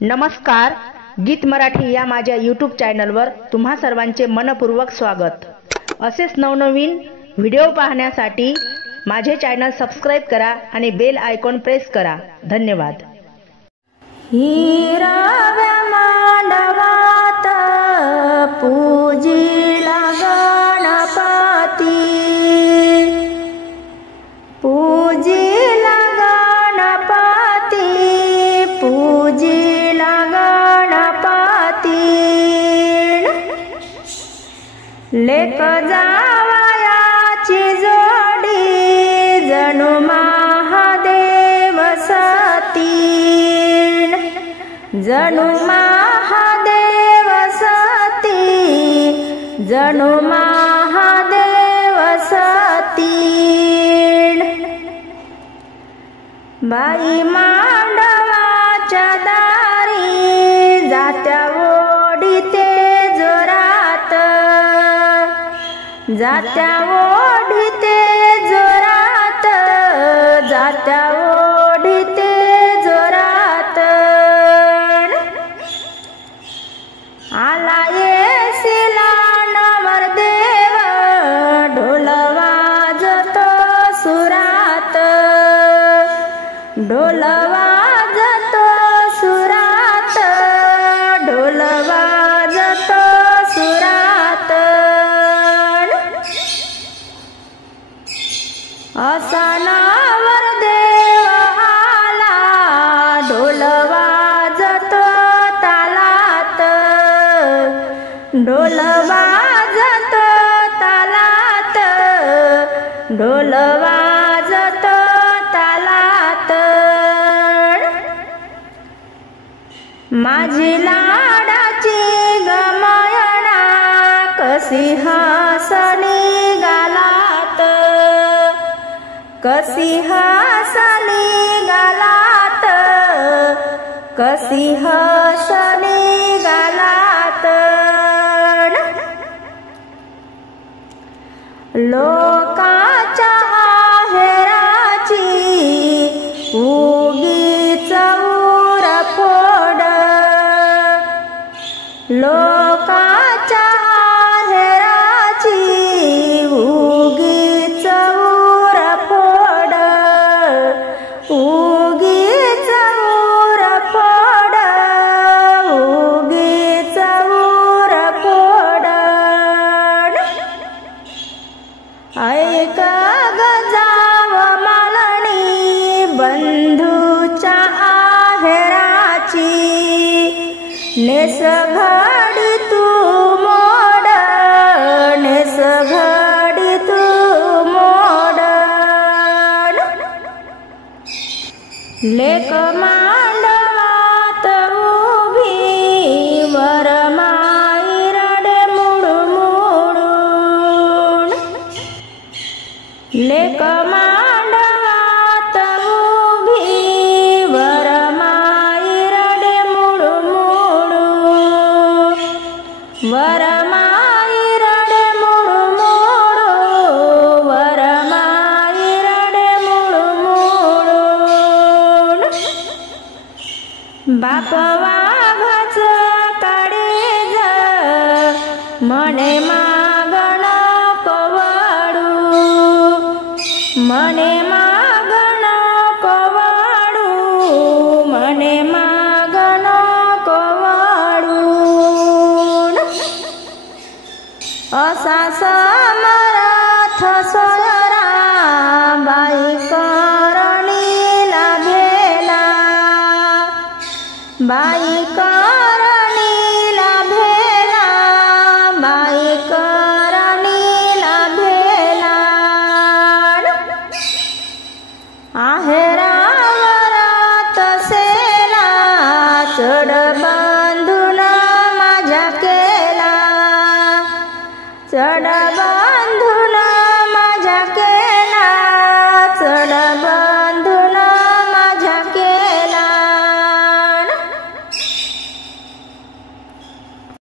नमस्कार, गीत मराठी या माझ्या यूट्यूब चॅनलवर तुम्हा सर्वांचे मनपूर्वक स्वागत। असेच नवनवीन व्हिडिओ पाहण्यासाठी माझे चॅनल सबस्क्राइब करा आणि बेल आयकॉन प्रेस करा। धन्यवाद। हिराव्या मांडवात पूजिला गणपती, पूजिला गणपती, पूजिला गणपती। लेक जावयाची जोडी जणू महादेव सती, जणू महादेव सती, जणू महादेव सती। बाई मांडवाच्या दारी जात्या ओढीते जोरात, जात्या ओढीते जोरात, जात्या ओढीते जोरात। आला येसिला नवरदेव ढोल वाजतो सुरात, ढोल वाजतो सुरात, ढोल वाजतो सुरात। असा नवरदेव आला ढोल वाजतो तालात, ढोल वाजतो तालात, ढोल वाजतो तालात। माझी लाडाची गमयणा कशी हसली गालात, कशी हसली गालात, कशी हसली गालात। लोकाच्या आहेराची उगीच उरफोड, लोकाच्या आहेराची उगीच उरफोड, उगीच उरफोड, उगीच उरफोड। ऐक गजाव मालणी बंधूच्या आहेराची, नेस घडी तू मोड, नेस घडी तू मोड। लेक मांडवात उभी वरमाई रडे मुडमुडून, लेक मांडवात उभी वरमाई रडे मुडमुडून, वरमाई रडे मुडमुडून, वरमाई रडे मुडमुडून। बाप वाघाच काळीज म्हणे मागण कोवाडू, म्हणे मागण कोवाडू, म्हणे मागण कोवाडू। असा समर्थ सोयरा बाई करणीला भेला, बाई करणीला भेला, बाई करणीला भेला। आहेरावरात सेला चढ बांधून माझ्या केला, चढ बांधून